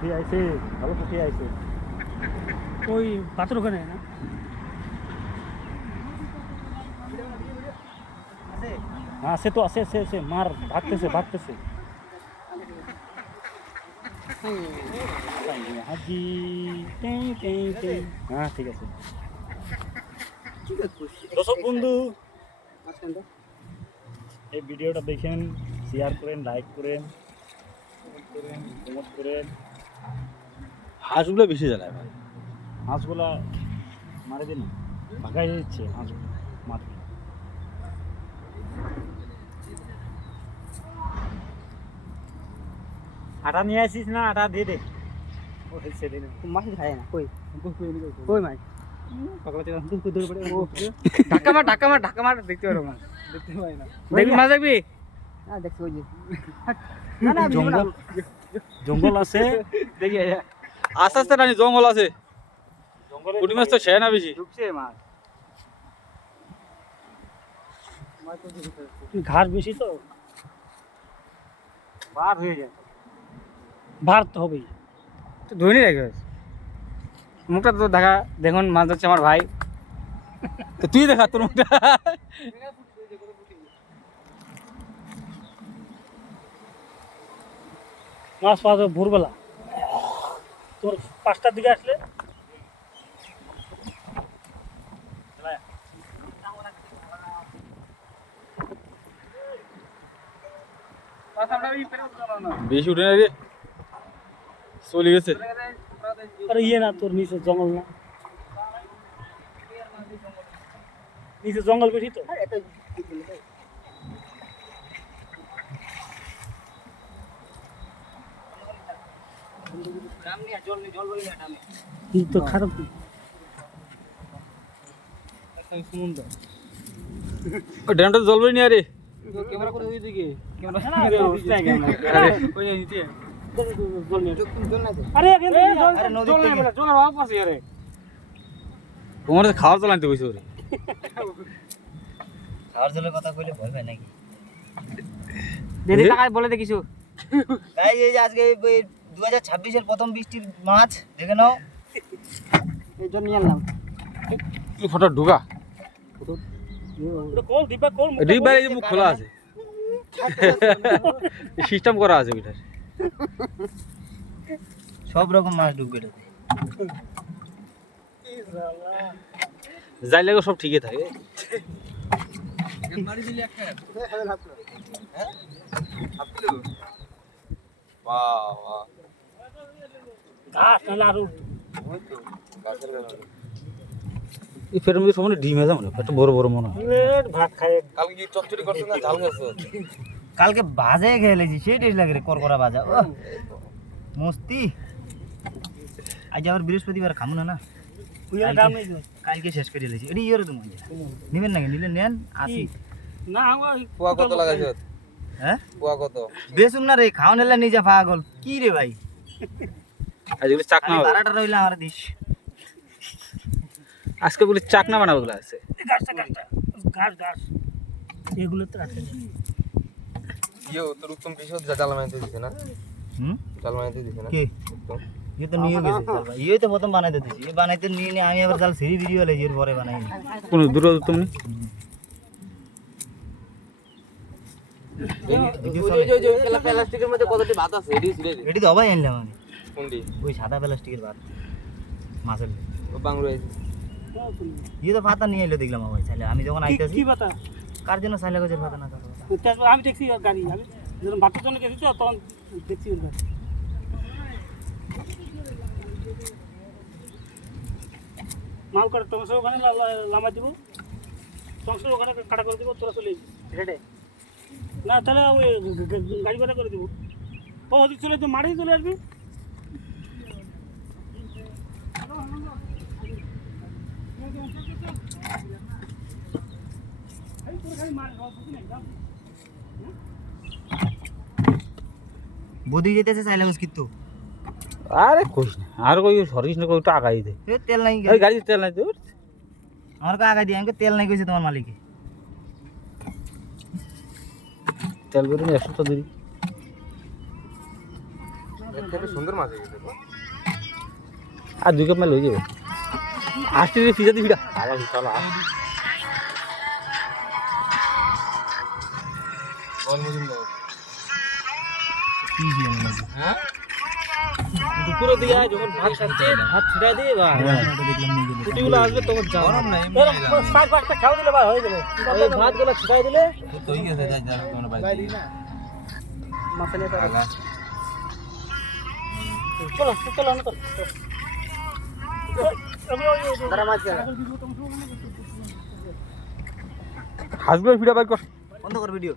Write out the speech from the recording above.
পুঁটি আইছে, ভালো পুঁটি আইছে। ওই পাথর ওখানে না? হ্যাঁ আছে তো, আছে মার, ভাগতেছে। হাজি হ্যাঁ ঠিক আছে। দর্শক বন্ধু, এই ভিডিওটা দেখেন, শেয়ার করেন, লাইক করেন, কমেন্ট করেন। হাঁসগুলো বেশি জ্বালায় ভাই। হাঁসগুলা মারে দিন, ভাগাই দিচ্ছে হাঁসগুলো মার। আটা নিয়ে আসিস না, আটা দিয়ে দে। সেদিন মাছ খায় না কই কই মাছ ঢাকা মার দেখতে পারো মাছ দেখতে পাই না। দেখবি মাছ দেখবি? হ্যাঁ দেখছি ওই যে না না জঙ্গল আছে দেখি আস্তে আস্তে রানি জঙ্গল আছে, জঙ্গলে পুঁটি মাছ তো সে না বেশি। ঢুকছে মাছ ঘাস বেশি তো বার হয়ে যায়, বার তো হবেই। তো ধরে রাখবে মুখটা তো দেখা দেখুন মাছ ধরছে আমার ভাই। তো তুই দেখা তোর মুখটা। মাছ পাওয়া যাবে ভোরবেলা, তোর 5টার দিকে আসলে। বেশি উঠে না রে, চলে গেছে। আরে ইয়ে না, তোর নিচে জঙ্গল না, নিচে জঙ্গল বেশি তো। তো খারাপ ও ড্যামটা জল ভরে নি আরে। ক্যামেরা করে ওই দিকে তোমার তো খাওয়ার জল আনতে বসে ওরে। খাওয়ার জলের কথা কইলে ভয় পায় নাকি? দেরি টাকায় বলে দে কিছু। তাই এই যে আজকে 2026-এর প্রথম বৃষ্টির মাছ দেখে নাও। এই জন্য নিয়ে আনলাম। কি ফটো ঢুকা কল দিবা, কল ডিব্বার এই যে মুখ খোলা আছে, সিস্টেম করা আছে ওইটার। সব রকম মাছ ঢুকবে এটাতে। যাই লাগে সব ঠিকই থাকে। ঘাস নাহলে আরো এই ফের মধ্যে সমানে ডিম আছে, মনে হয় একটা বড় বড় মনে হয়। ভাত খায়। কালকে কি চচ্চড়ি করছ না ঝাল গেছে? কালকে ভাজে খেলেছি, সেই টেস্ট লাগে রে, করকরা ভাজা। ও মস্তি। আজ আবার বৃহস্পতিবার খামু না না, কালকে শেষ করে লেছি। এটি ইয়ে তুমি নিবেন নাকি? নিলে নেন, আসি। না পোয়া কত লাগাইছ? হ্যাঁ পোয়া কত? বেসুম না রে, খাওয়া নিলে নিজে পাগল কি রে ভাই। আজকে চাকনা হবে। বারাটা রইলে আমার দিস। আজকে বলে চাকনা বানাবো বলে আছে। ঘাস এগুলো তো আছে। ইয়ো তোর উত্তম বিশদ জাল মাইতে দিছে না? হুম জাল মাইতে দিছে না? কে ये तो নিয়ে গেছে জাল ভাই। ये तो প্রথম বানাইতে দিছি, এই বানাইতে নিয়ে নিয়ে আমি আবার জাল সিঁড়ি ভিডিও লেছি, এর পরে বানাইনি। কোন দূর উত্তম নেই। প্লাস্টিকের মধ্যে কতটি ভাত আছে এডি ছিড়ে দে। এটি তো অবাই আনলাম আমি, কোনটি? ওই সাদা প্লাস্টিকের ভাত মাছের। ও বাংলা ये तो পাতা নিয়ে এলো দেখলাম ভাই চাইলে। আমি যখন আইতাছি কি পাতা? কার জন্য চাইলে গজের পাতা না কার পাতা? আমি দেখছি গাড়ি, আমি যখন ভাতের জন্য গেছি তো তখন দেখছি ওর গাড়ি। মাল করে টংস ওখানে লামা দিব, টংস ওখানে কাটা করে দিব, তোরা চলে যাবি। না তাহলে ওই গাড়ি ভাড়া করে দিব। ও ওদিক চলে তো মাঠেই চলে আসবি। বদি যেতেছে চাইলে গজ কিন্তু আরে কইস না, আর কই সরিস না, কই টাকা দিতে। এ তেল নাই এই গাড়ি তেল নাই তোর? আমার কা আগা দিয়ে আমাকে তেল নাই কইছে তোমার মালিকে। তেল বেরো না 100 তো দেরি। আর 2 কাপ মাল হয়ে যাবে আসতে ফিজা দি ফিডা আবার চলো দুপুরের দিকে যখন ভাত খাচ্ছে ভাত ছিটা দিয়ে বা কুটিগুলো আসবে তখন যাও গরম নাই শাক ফাকটা খাও দিলে ভাই হয়ে যাবে ওই ভাতগুলো ছিটাই দিলে তো হয়ে গেছে যা তোমরা বাইরে মাছনে চলো চলো না তো তারা মাছ গেল হাসবে ফিডা বাইর কর বন্ধ কর ভিডিও